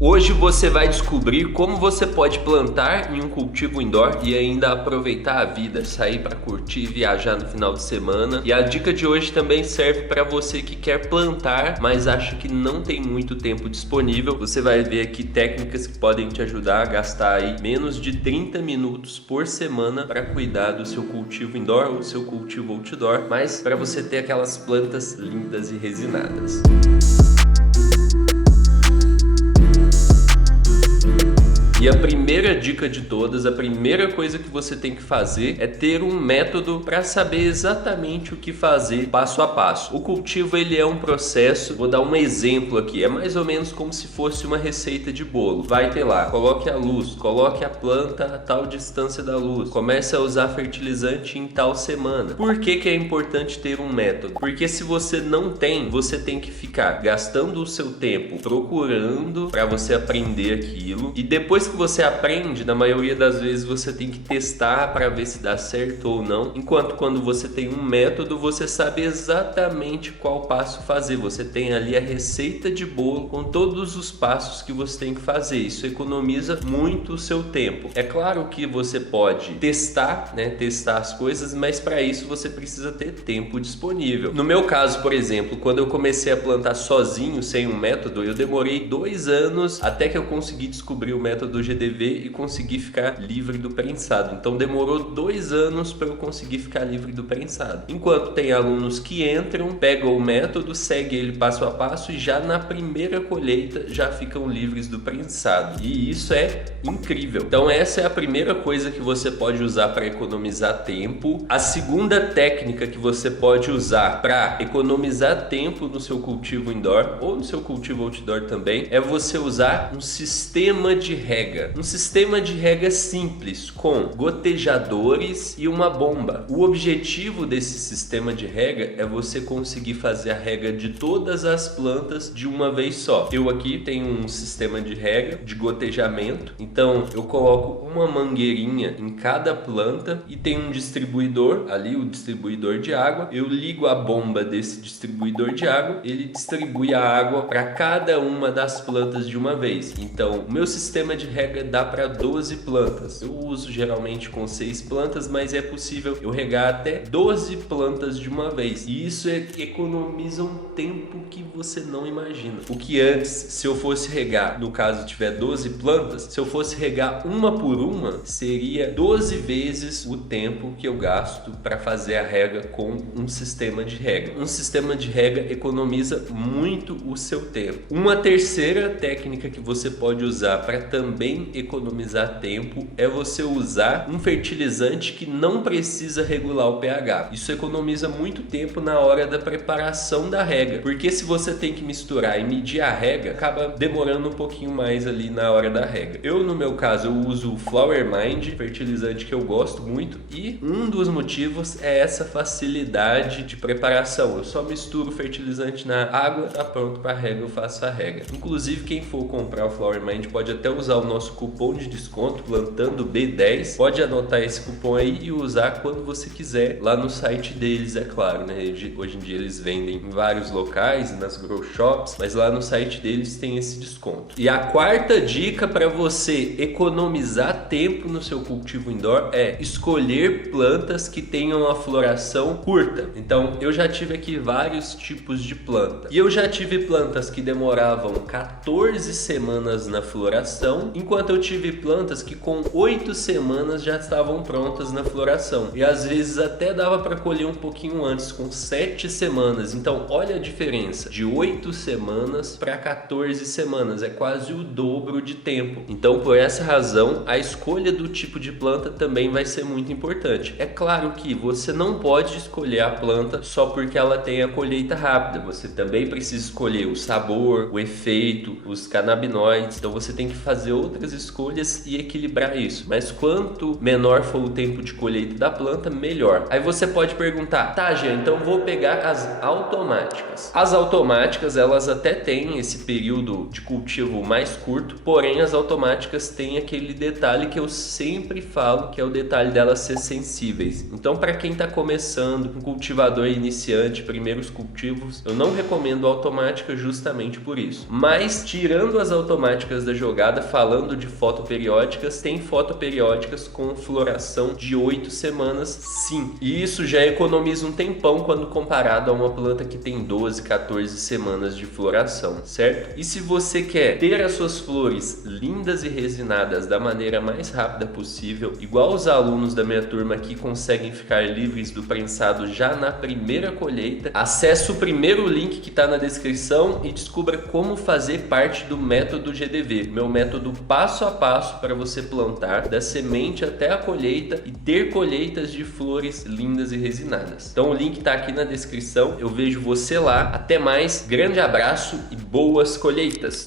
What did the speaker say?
Hoje você vai descobrir como você pode plantar em um cultivo indoor e ainda aproveitar a vida, sair para curtir e viajar no final de semana. E a dica de hoje também serve para você que quer plantar, mas acha que não tem muito tempo disponível. Você vai ver aqui técnicas que podem te ajudar a gastar aí menos de 30 minutos por semana para cuidar do seu cultivo indoor ou seu cultivo outdoor, mas para você ter aquelas plantas lindas e resinadas. E a primeira dica de todas, a primeira coisa que você tem que fazer é ter um método para saber exatamente o que fazer passo a passo. O cultivo ele é um processo, vou dar um exemplo aqui, é mais ou menos como se fosse uma receita de bolo. Vai ter lá, coloque a luz, coloque a planta a tal distância da luz, comece a usar fertilizante em tal semana. Por que que é importante ter um método? Porque se você não tem, você tem que ficar gastando o seu tempo procurando para você aprender aquilo e depois que você aprende, na maioria das vezes você tem que testar para ver se dá certo ou não. Enquanto quando você tem um método, você sabe exatamente qual passo fazer. Você tem ali a receita de bolo com todos os passos que você tem que fazer. Isso economiza muito o seu tempo. É claro que você pode testar, testar as coisas, mas para isso você precisa ter tempo disponível. No meu caso, por exemplo, quando eu comecei a plantar sozinho, sem um método, eu demorei 2 anos até que eu consegui descobrir o método GDV e consegui ficar livre do prensado. Então demorou 2 anos para eu conseguir ficar livre do prensado. Enquanto tem alunos que entram, pegam o método, seguem ele passo a passo e já na primeira colheita já ficam livres do prensado. E isso é incrível. Então essa é a primeira coisa que você pode usar para economizar tempo. A segunda técnica que você pode usar para economizar tempo no seu cultivo indoor ou no seu cultivo outdoor também é você usar um sistema de rega. Um sistema de rega simples com gotejadores e uma bomba. O objetivo desse sistema de rega é você conseguir fazer a rega de todas as plantas de uma vez só. Eu aqui tenho um sistema de rega de gotejamento, então eu coloco uma mangueirinha em cada planta e tem um distribuidor ali, o distribuidor de água. Eu ligo a bomba desse distribuidor de água, ele distribui a água para cada uma das plantas de uma vez. Então o meu sistema de rega dá para 12 plantas. Eu uso geralmente com 6 plantas, mas é possível eu regar até 12 plantas de uma vez. E isso economiza um tempo que você não imagina. O que antes, se eu fosse regar, no caso tiver 12 plantas, se eu fosse regar uma por uma, seria 12 vezes o tempo que eu gasto para fazer a rega com um sistema de rega. Um sistema de rega economiza muito o seu tempo. Uma terceira técnica que você pode usar para também economizar tempo é você usar um fertilizante que não precisa regular o pH. Isso economiza muito tempo na hora da preparação da rega, porque se você tem que misturar e medir a rega, acaba demorando um pouquinho mais ali na hora da rega. Eu, no meu caso, eu uso o Flower Mind, fertilizante que eu gosto muito, e um dos motivos é essa facilidade de preparação. Eu só misturo o fertilizante na água, tá pronto para rega, eu faço a rega. Inclusive, quem for comprar o Flower Mind pode até usar o nosso cupom de desconto plantando B10, pode anotar esse cupom aí e usar quando você quiser lá no site deles, é claro, né? Hoje em dia eles vendem em vários locais e nas grow shops, mas lá no site deles tem esse desconto. E a quarta dica para você economizar tempo no seu cultivo indoor é escolher plantas que tenham a floração curta. Então eu já tive aqui vários tipos de planta e eu já tive plantas que demoravam 14 semanas na floração, enquanto eu tive plantas que com 8 semanas já estavam prontas na floração. E às vezes até dava para colher um pouquinho antes, com 7 semanas. Então olha a diferença, de 8 semanas para 14 semanas, é quase o dobro de tempo. Então por essa razão, a escolha do tipo de planta também vai ser muito importante. É claro que você não pode escolher a planta só porque ela tem a colheita rápida. Você também precisa escolher o sabor, o efeito, os canabinoides. Então você tem que fazer outras escolhas folhas e equilibrar isso. Mas quanto menor for o tempo de colheita da planta, melhor. Aí você pode perguntar, tá, Jean, então vou pegar as automáticas. As automáticas, elas até têm esse período de cultivo mais curto, porém as automáticas têm aquele detalhe que eu sempre falo, que é o detalhe delas ser sensíveis. Então, para quem está começando, um cultivador iniciante, primeiros cultivos, eu não recomendo automática justamente por isso. Mas, tirando as automáticas da jogada, falando de fotoperiódicas, tem fotoperiódicas com floração de 8 semanas, sim. E isso já economiza um tempão quando comparado a uma planta que tem 12, 14 semanas de floração, certo? E se você quer ter as suas flores lindas e resinadas da maneira mais rápida possível, igual os alunos da minha turma que conseguem ficar livres do prensado já na primeira colheita, acesse o primeiro link que está na descrição e descubra como fazer parte do método GDV, meu método passo a passo para você plantar da semente até a colheita e ter colheitas de flores lindas e resinadas. Então o link está aqui na descrição, eu vejo você lá. Até mais, grande abraço e boas colheitas!